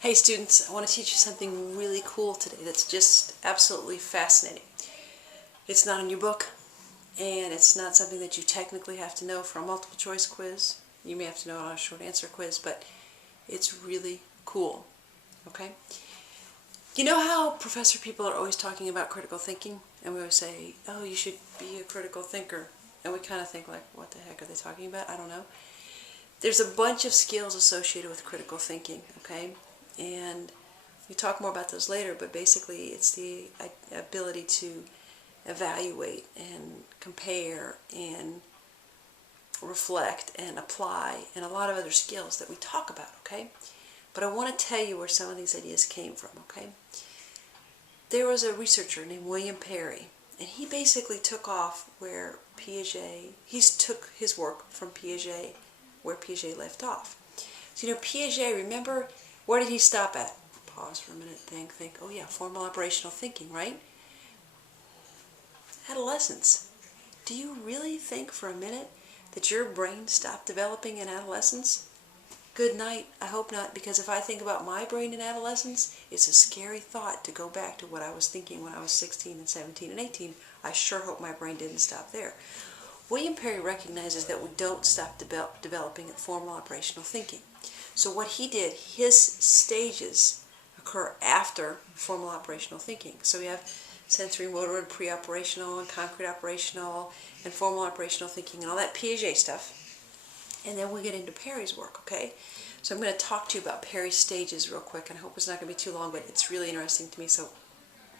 Hey students, I want to teach you something really cool today that's just absolutely fascinating. It's not in your book, and it's not something that you technically have to know for a multiple choice quiz. You may have to know it on a short answer quiz, but it's really cool. Okay? You know how professor people are always talking about critical thinking? And we always say, oh, you should be a critical thinker. And we kind of think like, what the heck are they talking about? I don't know. There's a bunch of skills associated with critical thinking, okay? And we talk more about those later, but basically it's the ability to evaluate and compare and reflect and apply and a lot of other skills that we talk about, okay? But I want to tell you where some of these ideas came from, okay? There was a researcher named William Perry, and he basically took off where Piaget, he took his work from Piaget, where Piaget left off. So, Piaget, remember, where did he stop at? Pause for a minute, think. Oh yeah, formal operational thinking, right? Adolescence. Do you really think for a minute that your brain stopped developing in adolescence? Good night. I hope not, because if I think about my brain in adolescence, it's a scary thought to go back to what I was thinking when I was 16 and 17 and 18. I sure hope my brain didn't stop there. William Perry recognizes that we don't stop developing at formal operational thinking. So what he did, his stages occur after formal operational thinking. So we have sensory, motor, and pre-operational, and concrete operational, and formal operational thinking, and all that Piaget stuff. And then we get into Perry's work, okay? So I'm going to talk to you about Perry's stages real quick, and I hope it's not going to be too long, but it's really interesting to me, so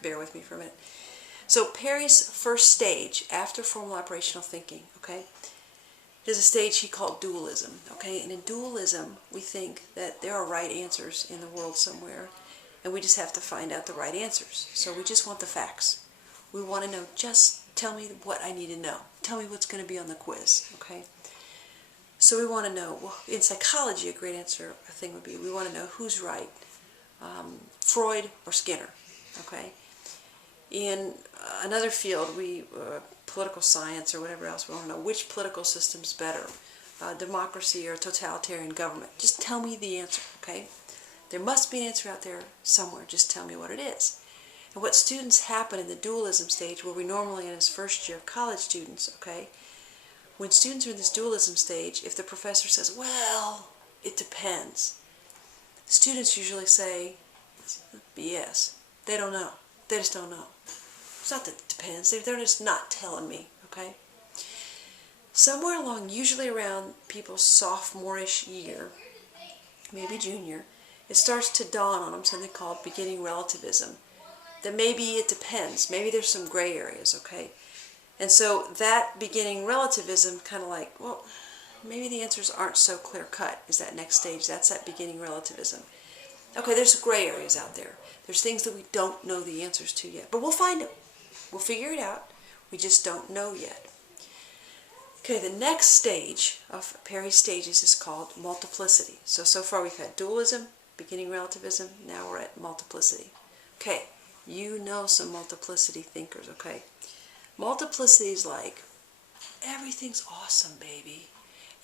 bear with me for a minute. So Perry's first stage after formal operational thinking, okay, is a stage he called dualism, okay? And in dualism, we think that there are right answers in the world somewhere, and we just have to find out the right answers. So we just want the facts. We want to know, just tell me what I need to know. Tell me what's going to be on the quiz, okay? So we want to know, well, in psychology, a great thing would be, we want to know who's right, Freud or Skinner, okay? In another field, political science or whatever else, we want to know which political system's better, democracy or totalitarian government. Just tell me the answer, okay? There must be an answer out there somewhere. Just tell me what it is. And what students happen in the dualism stage, where we normally in his first year of college students, okay? When students are in this dualism stage, if the professor says, well, it depends, students usually say, BS. They don't know. They just don't know. It's not that it depends. They're just not telling me, okay? Somewhere along, usually around people's sophomore-ish year, maybe junior, it starts to dawn on them something called beginning relativism. That maybe it depends. Maybe there's some gray areas, okay? And so that beginning relativism, kind of like, well, maybe the answers aren't so clear-cut, is that next stage. That's that beginning relativism. Okay, there's gray areas out there. There's things that we don't know the answers to yet, but we'll find them. We'll figure it out. We just don't know yet. Okay, the next stage of Perry's stages is called multiplicity. So far we've had dualism, beginning relativism, now we're at multiplicity. Okay, you know some multiplicity thinkers, okay? Multiplicity is like, everything's awesome, baby.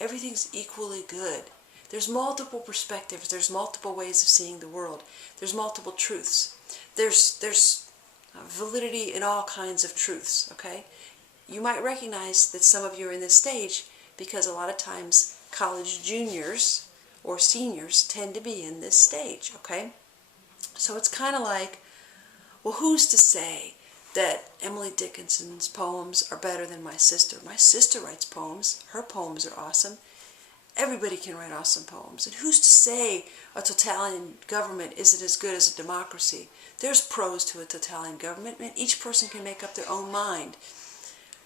Everything's equally good. There's multiple perspectives. There's multiple ways of seeing the world. There's multiple truths. There's validity in all kinds of truths, okay? You might recognize that some of you are in this stage because a lot of times college juniors or seniors tend to be in this stage, okay? So it's kind of like, well, who's to say that Emily Dickinson's poems are better than my sister? My sister writes poems. Her poems are awesome. Everybody can write awesome poems. And who's to say a totalitarian government isn't as good as a democracy? There's pros to a totalitarian government, and each person can make up their own mind.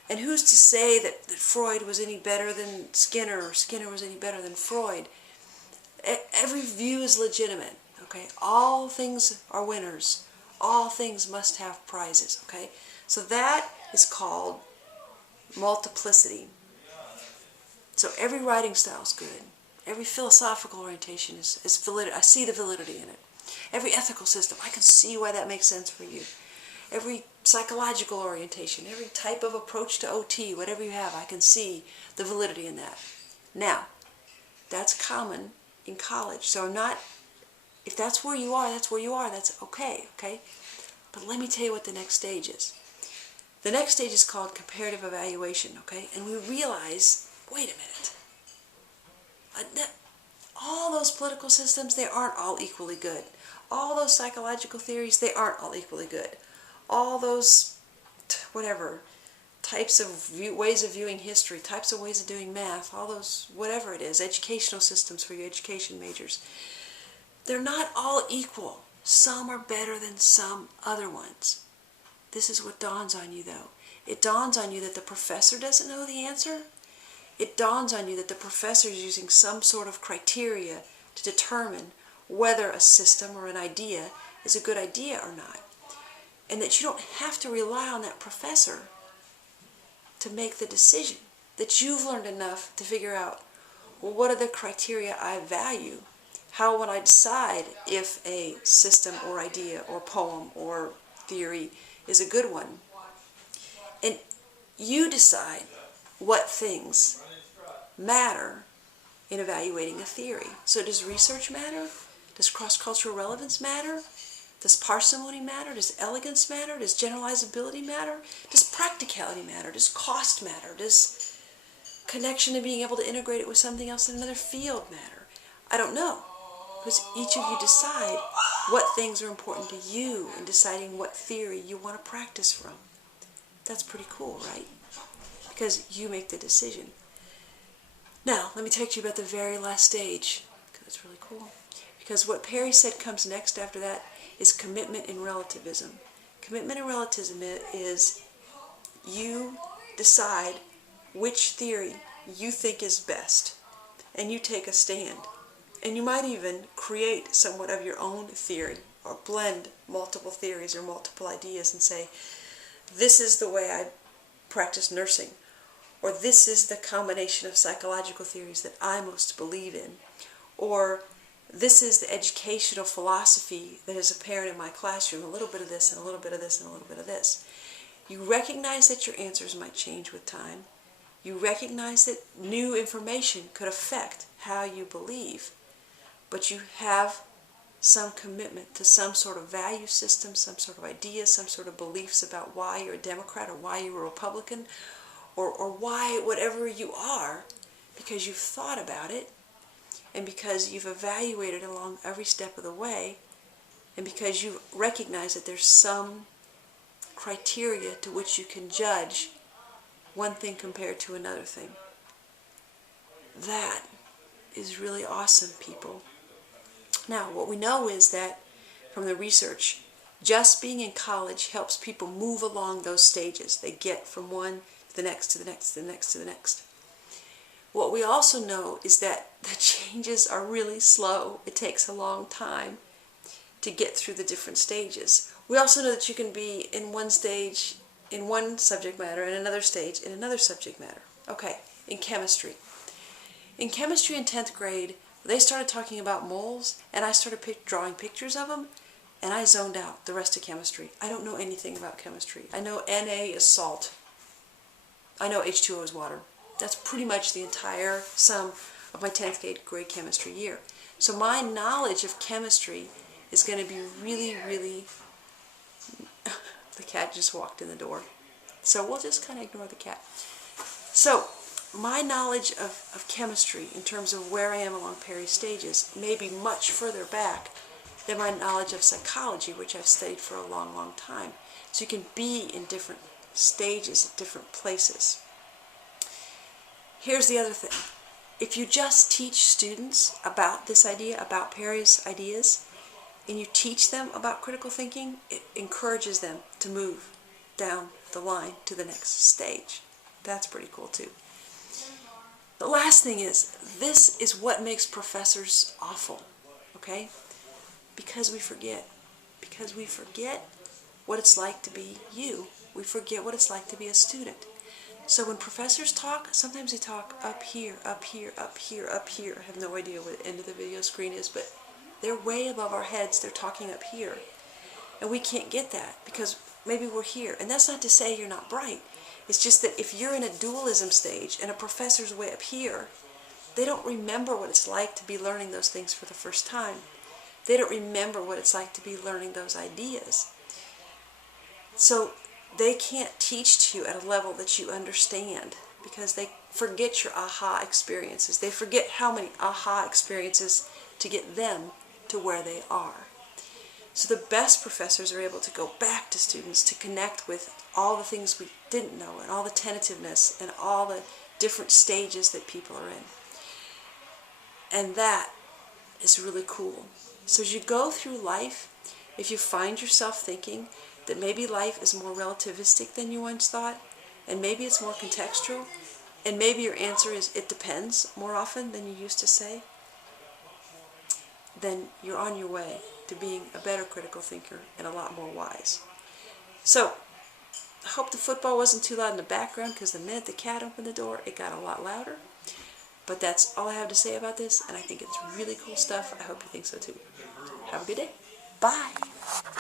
And who's to say that Freud was any better than Skinner, or Skinner was any better than Freud? Every view is legitimate, okay? All things are winners. All things must have prizes, okay? So that is called multiplicity. So every writing style is good. Every philosophical orientation is valid. I see the validity in it. Every ethical system, I can see why that makes sense for you. Every psychological orientation, every type of approach to OT, whatever you have, I can see the validity in that. Now, that's common in college. So I'm not If that's where you are, that's where you are. That's okay, okay? But let me tell you what the next stage is. The next stage is called comparative evaluation, okay? And we realize, wait a minute. All those political systems, they aren't all equally good. All those psychological theories, they aren't all equally good. All those, whatever, types of ways of viewing history, types of ways of doing math, all those, whatever it is, educational systems for your education majors, they're not all equal. Some are better than some other ones. This is what dawns on you, though. It dawns on you that the professor doesn't know the answer. It dawns on you that the professor is using some sort of criteria to determine whether a system or an idea is a good idea or not. And that you don't have to rely on that professor to make the decision. That you've learned enough to figure out, well, what are the criteria I value? How would I decide if a system or idea or poem or theory is a good one? And you decide what things matter in evaluating a theory. So does research matter? Does cross-cultural relevance matter? Does parsimony matter? Does elegance matter? Does generalizability matter? Does practicality matter? Does cost matter? Does connection and being able to integrate it with something else in another field matter? I don't know. Because each of you decide what things are important to you in deciding what theory you want to practice from. That's pretty cool, right? Because you make the decision. Now, let me talk to you about the very last stage, because it's really cool. Because what Perry said comes next after that is commitment and relativism. Commitment and relativism is you decide which theory you think is best, and you take a stand. And you might even create somewhat of your own theory, or blend multiple theories or multiple ideas and say, this is the way I practice nursing, or this is the combination of psychological theories that I most believe in, or this is the educational philosophy that is apparent in my classroom, a little bit of this and a little bit of this and a little bit of this. You recognize that your answers might change with time. You recognize that new information could affect how you believe. But you have some commitment to some sort of value system, some sort of idea, some sort of beliefs about why you're a Democrat or why you're a Republican or why whatever you are, because you've thought about it and because you've evaluated along every step of the way and because you recognize that there's some criteria to which you can judge one thing compared to another thing. That is really awesome, people. Now, what we know is that from the research, just being in college helps people move along those stages. They get from one to the next, to the next, to the next, to the next. What we also know is that the changes are really slow. It takes a long time to get through the different stages. We also know that you can be in one stage in one subject matter and another stage in another subject matter. Okay, in chemistry. In chemistry in 10th grade, they started talking about moles, and I started drawing pictures of them, and I zoned out the rest of chemistry. I don't know anything about chemistry. I know Na is salt. I know H2O is water. That's pretty much the entire sum of my 10th grade chemistry year. So my knowledge of chemistry is going to be really, really... The cat just walked in the door. So we'll just kind of ignore the cat. So my knowledge of chemistry in terms of where I am along Perry's stages may be much further back than my knowledge of psychology, which I've studied for a long, long time. So you can be in different stages at different places. Here's the other thing. If you just teach students about this idea, about Perry's ideas, and you teach them about critical thinking, it encourages them to move down the line to the next stage. That's pretty cool too. The last thing is, this is what makes professors awful, okay? Because we forget. Because we forget what it's like to be you. We forget what it's like to be a student. So when professors talk, sometimes they talk up here, up here, up here, up here. I have no idea what the end of the video screen is, but they're way above our heads. They're talking up here. And we can't get that because maybe we're here. And that's not to say you're not bright. It's just that if you're in a dualism stage and a professor's way up here, they don't remember what it's like to be learning those things for the first time. They don't remember what it's like to be learning those ideas. So they can't teach to you at a level that you understand, because they forget your aha experiences. They forget how many aha experiences to get them to where they are. So the best professors are able to go back to students to connect with all the things we didn't know, and all the tentativeness, and all the different stages that people are in. And that is really cool. So as you go through life, if you find yourself thinking that maybe life is more relativistic than you once thought, and maybe it's more contextual, and maybe your answer is it depends more often than you used to say, then you're on your way to being a better critical thinker and a lot more wise. So, I hope the football wasn't too loud in the background, because the minute the cat opened the door, it got a lot louder. But that's all I have to say about this, and I think it's really cool stuff. I hope you think so too. Have a good day. Bye.